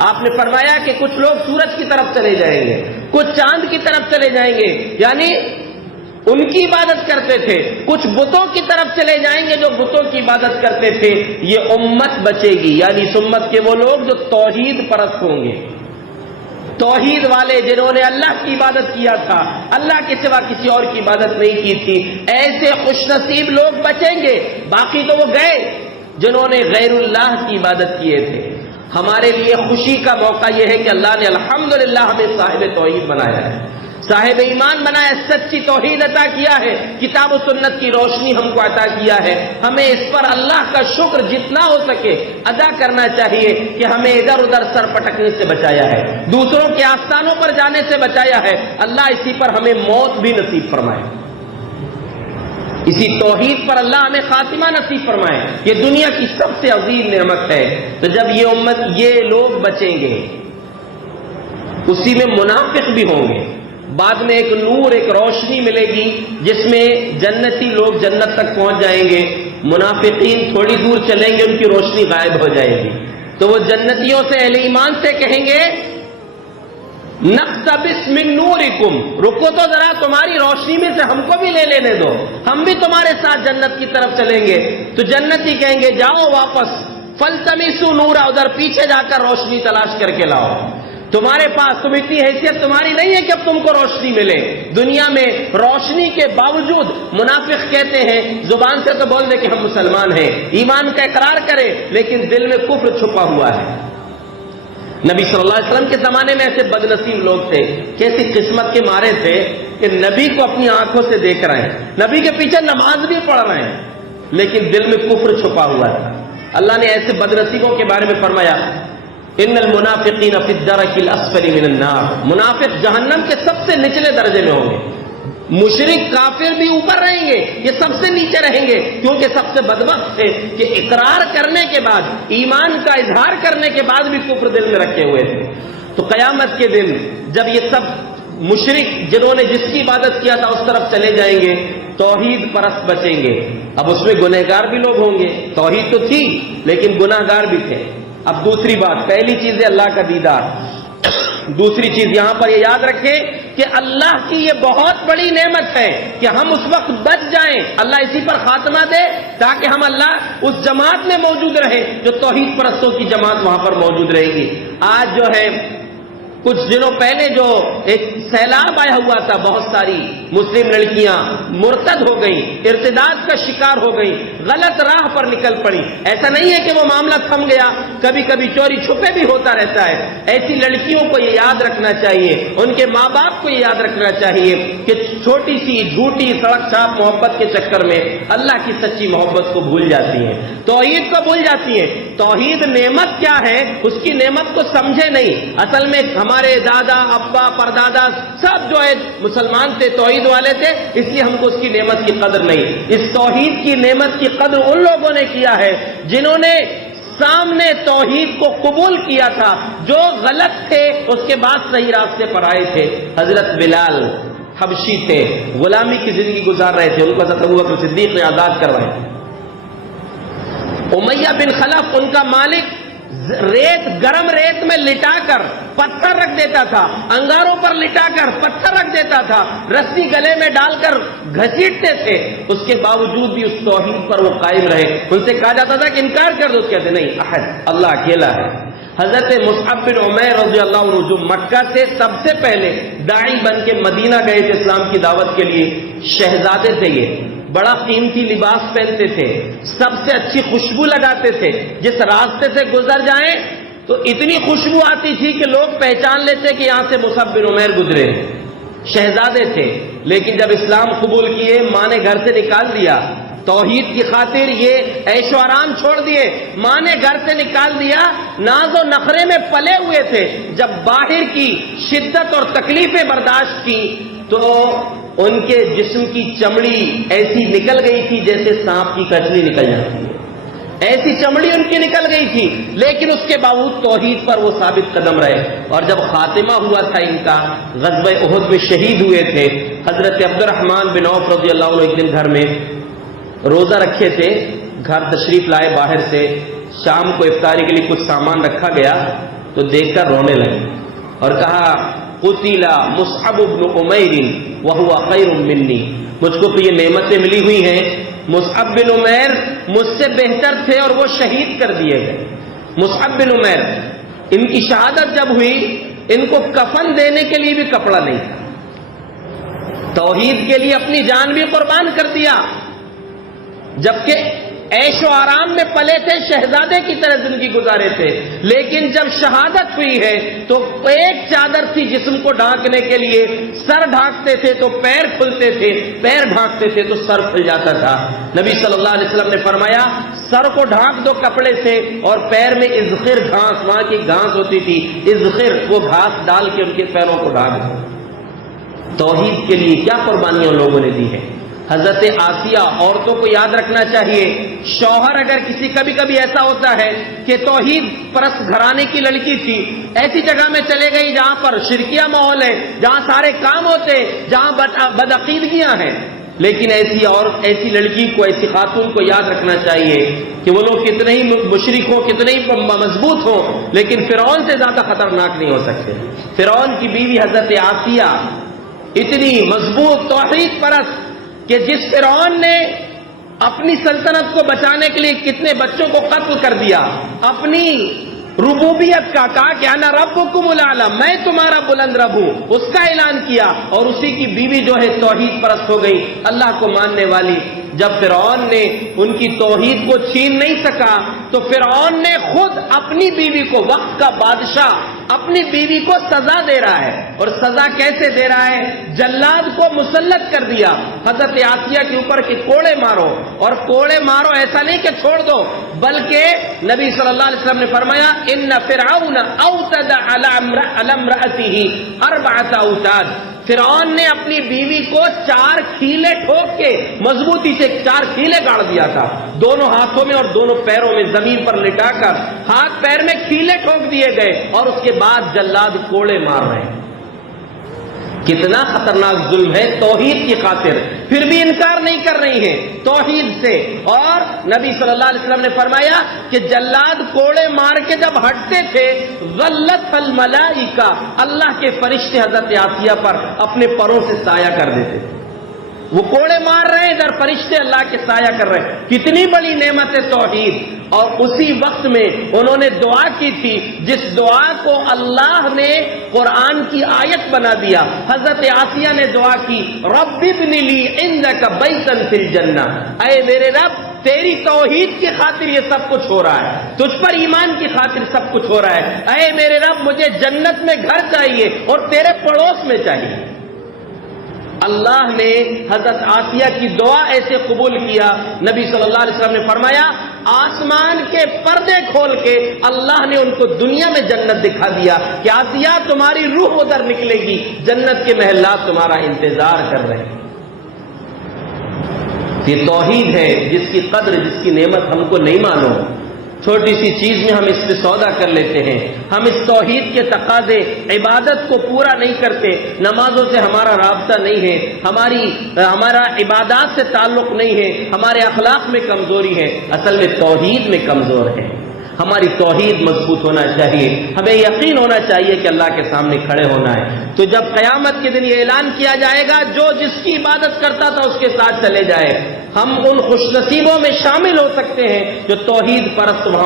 آپ نے فرمایا کہ کچھ لوگ سورج کی طرف چلے جائیں گے، کچھ چاند کی طرف چلے جائیں گے، یعنی ان کی عبادت کرتے تھے، کچھ بتوں کی طرف چلے جائیں گے جو بتوں کی عبادت کرتے تھے۔ یہ امت بچے گی، یعنی اس امت کے وہ لوگ جو توحید پرست ہوں گے، توحید والے، جنہوں نے اللہ کی عبادت کیا تھا، اللہ کے سوا کسی اور کی عبادت نہیں کی تھی، ایسے خوش نصیب لوگ بچیں گے۔ باقی تو وہ گئے جنہوں نے غیر اللہ کی عبادت کیے تھے۔ ہمارے لیے خوشی کا موقع یہ ہے کہ اللہ نے الحمدللہ ہمیں صاحب توحید بنایا ہے، صاحب ایمان بنایا، سچی توحید عطا کیا ہے، کتاب و سنت کی روشنی ہم کو عطا کیا ہے۔ ہمیں اس پر اللہ کا شکر جتنا ہو سکے ادا کرنا چاہیے کہ ہمیں ادھر ادھر سر پٹکنے سے بچایا ہے، دوسروں کے آستانوں پر جانے سے بچایا ہے۔ اللہ اسی پر ہمیں موت بھی نصیب فرمائے، اسی توحید پر اللہ ہمیں خاتمہ نصیب فرمائے۔ یہ دنیا کی سب سے عظیم نعمت ہے۔ تو جب یہ امت، یہ لوگ بچیں گے، اسی میں منافق بھی ہوں گے، بعد میں ایک نور، ایک روشنی ملے گی جس میں جنتی لوگ جنت تک پہنچ جائیں گے، منافقین تھوڑی دور چلیں گے، ان کی روشنی غائب ہو جائے گی۔ تو وہ جنتیوں سے، اہل ایمان سے کہیں گے نقتبس من نورکم، رکو تو ذرا، تمہاری روشنی میں سے ہم کو بھی لے لینے دو، ہم بھی تمہارے ساتھ جنت کی طرف چلیں گے۔ تو جنتی کہیں گے جاؤ واپس، فلتمسوا نورا، ادھر پیچھے جا کر روشنی تلاش کر کے لاؤ، تمہارے پاس، تم اتنی حیثیت تمہاری نہیں ہے کہ اب تم کو روشنی ملے۔ دنیا میں روشنی کے باوجود منافق کہتے ہیں، زبان سے تو بول دے کہ ہم مسلمان ہیں، ایمان کا اقرار کرے، لیکن دل میں کفر چھپا ہوا ہے۔ نبی صلی اللہ علیہ وسلم کے زمانے میں ایسے بد نصیب لوگ تھے، کیسی قسمت کے مارے تھے کہ نبی کو اپنی آنکھوں سے دیکھ رہے ہیں، نبی کے پیچھے نماز بھی پڑھ رہے ہیں، لیکن دل میں کفر چھپا ہوا تھا۔ اللہ نے ایسے بد نصیبوں کے بارے میں فرمایا ان المنافقین فی الدرک الاسفل من النار، منافق جہنم کے سب سے نچلے درجے میں ہوں گے، مشرک کافر بھی اوپر رہیں گے، یہ سب سے نیچے رہیں گے، کیونکہ سب سے بدبخت تھے کہ اقرار کرنے کے بعد، ایمان کا اظہار کرنے کے بعد بھی کفر دل میں رکھے ہوئے تھے۔ تو قیامت کے دن جب یہ سب مشرک جنہوں نے جس کی عبادت کیا تھا اس طرف چلے جائیں گے، توحید پرست بچیں گے۔ اب اس میں گنہگار بھی لوگ ہوں گے، توحید تو تھی لیکن گنہگار بھی تھے۔ اب دوسری بات، پہلی چیز ہے اللہ کا دیدار، دوسری چیز یہاں پر یہ یاد رکھیں کہ اللہ کی یہ بہت بڑی نعمت ہے کہ ہم اس وقت بچ جائیں، اللہ اسی پر خاتمہ دے تاکہ ہم اللہ اس جماعت میں موجود رہیں جو توحید پرستوں کی جماعت وہاں پر موجود رہے گی۔ آج جو ہے کچھ دنوں پہلے جو ایک سیلاب آیا ہوا تھا، بہت ساری مسلم لڑکیاں مرتد ہو گئیں، ارتداد کا شکار ہو گئیں، غلط راہ پر نکل پڑی۔ ایسا نہیں ہے کہ وہ معاملہ تھم گیا، کبھی کبھی چوری چھپے بھی ہوتا رہتا ہے۔ ایسی لڑکیوں کو یہ یاد رکھنا چاہیے، ان کے ماں باپ کو یہ یاد رکھنا چاہیے کہ چھوٹی سی جھوٹی سڑک چھاپ محبت کے چکر میں اللہ کی سچی محبت کو بھول جاتی ہیں، توحید کو بھول جاتی ہیں۔ توحید نعمت کیا ہے، اس کی نعمت کو سمجھے نہیں۔ اصل میں ہمارے دادا ابا پردادا سب جو ہے مسلمان تھے، توحید والے تھے، اس لیے ہم کو اس کی نعمت کی قدر نہیں۔ اس توحید کی نعمت کی قدر ان لوگوں نے کیا ہے جنہوں نے سامنے توحید کو قبول کیا تھا، جو غلط تھے اس کے بعد صحیح راستے پر آئے تھے۔ حضرت بلال حبشی تھے، غلامی کی زندگی گزار رہے تھے، ان کو حضرت ابوبکر صدیق نے آزاد کروائے۔ امیہ بن خلف ان کا مالک گرم ریت میں لٹا کر پتھر رکھ دیتا تھا، انگاروں پر لٹا کر پتھر رکھ دیتا تھا، رسی گلے میں ڈال کر گھسیٹتے تھے، اس کے باوجود بھی اس توحید پر وہ قائم رہے۔ ان سے کہا جاتا تھا کہ انکار کر دو، کہتے نہیں، احد، اللہ اکیلا ہے۔ حضرت مصعب بن عمیر رضی اللہ عنہ جو مکہ سے سب سے پہلے داعی بن کے مدینہ گئے تھے اسلام کی دعوت کے لیے، شہزادے تھے، یہ بڑا قیمتی لباس پہنتے تھے، سب سے اچھی خوشبو لگاتے تھے، جس راستے سے گزر جائیں تو اتنی خوشبو آتی تھی کہ لوگ پہچان لیتے کہ یہاں سے مصعب بن عمیر گزرے۔ شہزادے تھے، لیکن جب اسلام قبول کیے، ماں نے گھر سے نکال دیا، توحید کی خاطر یہ عیش و آرام چھوڑ دیے، ماں نے گھر سے نکال دیا، ناز و نخرے میں پلے ہوئے تھے۔ جب باہر کی شدت اور تکلیفیں برداشت کی تو ان کے جسم کی چمڑی ایسی نکل گئی تھی جیسے سانپ کی کچلی نکل جاتی ہے، ایسی چمڑی ان کی نکل گئی تھی، لیکن اس کے باوجود توحید پر وہ ثابت قدم رہے۔ اور جب خاتمہ ہوا تھا ان کا، غزوہ احد میں شہید ہوئے تھے، حضرت عبد الرحمن بن عوف رضی اللہ عنہ ایک دن گھر میں روزہ رکھے تھے، گھر تشریف لائے باہر سے، شام کو افطاری کے لیے کچھ سامان رکھا گیا، تو دیکھ کر رونے لگے اور کہا قتل مصعب بن عمیر وهو خیر منی، مجھ کو تو یہ نعمتیں ملی ہوئی ہیں، مصعب بن عمیر مجھ سے بہتر تھے اور وہ شہید کر دیے گئے۔ مصعب بن عمیر، ان کی شہادت جب ہوئی ان کو کفن دینے کے لیے بھی کپڑا نہیں تھا، توحید کے لیے اپنی جان بھی قربان کر دیا، جبکہ عیش و آرام میں پلے تھے، شہزادے کی طرح زندگی گزارے تھے، لیکن جب شہادت ہوئی ہے تو ایک چادر تھی جسم کو ڈھانکنے کے لیے، سر ڈھانکتے تھے تو پیر کھلتے تھے، پیر ڈھانکتے تھے تو سر کھل جاتا تھا۔ نبی صلی اللہ علیہ وسلم نے فرمایا سر کو ڈھانک دو کپڑے سے اور پیر میں اذخر گھاس، وہاں کی گھاس ہوتی تھی اذخر، وہ گھاس ڈال کے ان کے پیروں کو ڈھانک دو۔ توحید کے لیے کیا قربانیاں لوگوں نے دی ہیں۔ حضرت آسیہ، عورتوں کو یاد رکھنا چاہیے، شوہر اگر کبھی کبھی ایسا ہوتا ہے کہ توحید پرست گھرانے کی لڑکی تھی، ایسی جگہ میں چلے گئی جہاں پر شرکیہ ماحول ہے، جہاں سارے کام ہوتے، جہاں بدعقیدگیاں ہیں، لیکن ایسی لڑکی کو، ایسی خاتون کو یاد رکھنا چاہیے کہ وہ لوگ کتنے ہی مشرک ہوں، کتنے ہی مضبوط ہوں، لیکن فرعون سے زیادہ خطرناک نہیں ہو سکتے۔ فرعون کی بیوی حضرت آسیہ اتنی مضبوط توحید پرست کہ جس فرعون نے اپنی سلطنت کو بچانے کے لیے کتنے بچوں کو قتل کر دیا، اپنی ربوبیت کا کہا کہ انا ربکم الاعلی، میں تمہارا بلند رب ہوں، اس کا اعلان کیا، اور اسی کی بیوی جو ہے توحید پرست ہو گئی، اللہ کو ماننے والی۔ جب فرعون نے ان کی توحید کو چھین نہیں سکا تو فرعون نے خود اپنی بیوی کو، وقت کا بادشاہ اپنی بیوی کو سزا دے رہا ہے، اور سزا کیسے دے رہا ہے؟ جلاد کو مسلط کر دیا حضرت آسیہ کے اوپر کہ کوڑے مارو، اور کوڑے مارو ایسا نہیں کہ چھوڑ دو، بلکہ نبی صلی اللہ علیہ وسلم نے فرمایا ان فرعون اوتد علی امرأته 4 اوتاد، فرعون نے اپنی بیوی کو 4 کھیلے ٹھوک کے مضبوطی سے 4 کھیلے گاڑ دیا تھا، دونوں ہاتھوں میں اور دونوں پیروں میں زمین پر لٹا کر ہاتھ پیر میں کھیلے ٹھوک دیے گئے، اور اس کے بعد جلاد کوڑے مار رہے ہیں۔ کتنا خطرناک ظلم ہے توحید کی خاطر، پھر بھی انکار نہیں کر رہی ہیں توحید سے۔ اور نبی صلی اللہ علیہ وسلم نے فرمایا کہ جلاد کوڑے مار کے جب ہٹتے تھے ظلت الملائکہ، اللہ کے فرشتے حضرت آسیہ پر اپنے پروں سے سایہ کر دیتے تھے۔ وہ کوڑے مار رہے ہیں، ادھر فرشتے اللہ کے سایہ کر رہے ہیں، کتنی بڑی نعمت ہے توحید۔ اور اسی وقت میں انہوں نے دعا کی تھی جس دعا کو اللہ نے قرآن کی آیت بنا دیا۔ حضرت آسیہ نے دعا کی رب ابن لی عندک بیتا فی الجنہ، اے میرے رب تیری توحید کی خاطر یہ سب کچھ ہو رہا ہے، تجھ پر ایمان کی خاطر سب کچھ ہو رہا ہے، اے میرے رب مجھے جنت میں گھر چاہیے اور تیرے پڑوس میں چاہیے۔ اللہ نے حضرت آسیہ کی دعا ایسے قبول کیا، نبی صلی اللہ علیہ وسلم نے فرمایا آسمان کے پردے کھول کے اللہ نے ان کو دنیا میں جنت دکھا دیا کہ آسیہ تمہاری روح ادھر نکلے گی، جنت کے محلات تمہارا انتظار کر رہے ہیں۔ یہ توحید ہے جس کی قدر، جس کی نعمت ہم کو نہیں معلوم، چھوٹی سی چیز میں ہم اس سے سودا کر لیتے ہیں، ہم اس توحید کے تقاضے عبادت کو پورا نہیں کرتے، نمازوں سے ہمارا رابطہ نہیں ہے، ہمارا عبادات سے تعلق نہیں ہے، ہمارے اخلاق میں کمزوری ہے، اصل میں توحید میں کمزور ہے۔ ہماری توحید مضبوط ہونا چاہیے، ہمیں یقین ہونا چاہیے کہ اللہ کے سامنے کھڑے ہونا ہے، تو جب قیامت کے دن یہ اعلان کیا جائے گا جو جس کی عبادت کرتا تھا اس کے ساتھ چلے جائے، ہم ان خوش نصیبوں میں شامل ہو سکتے ہیں جو توحید پرست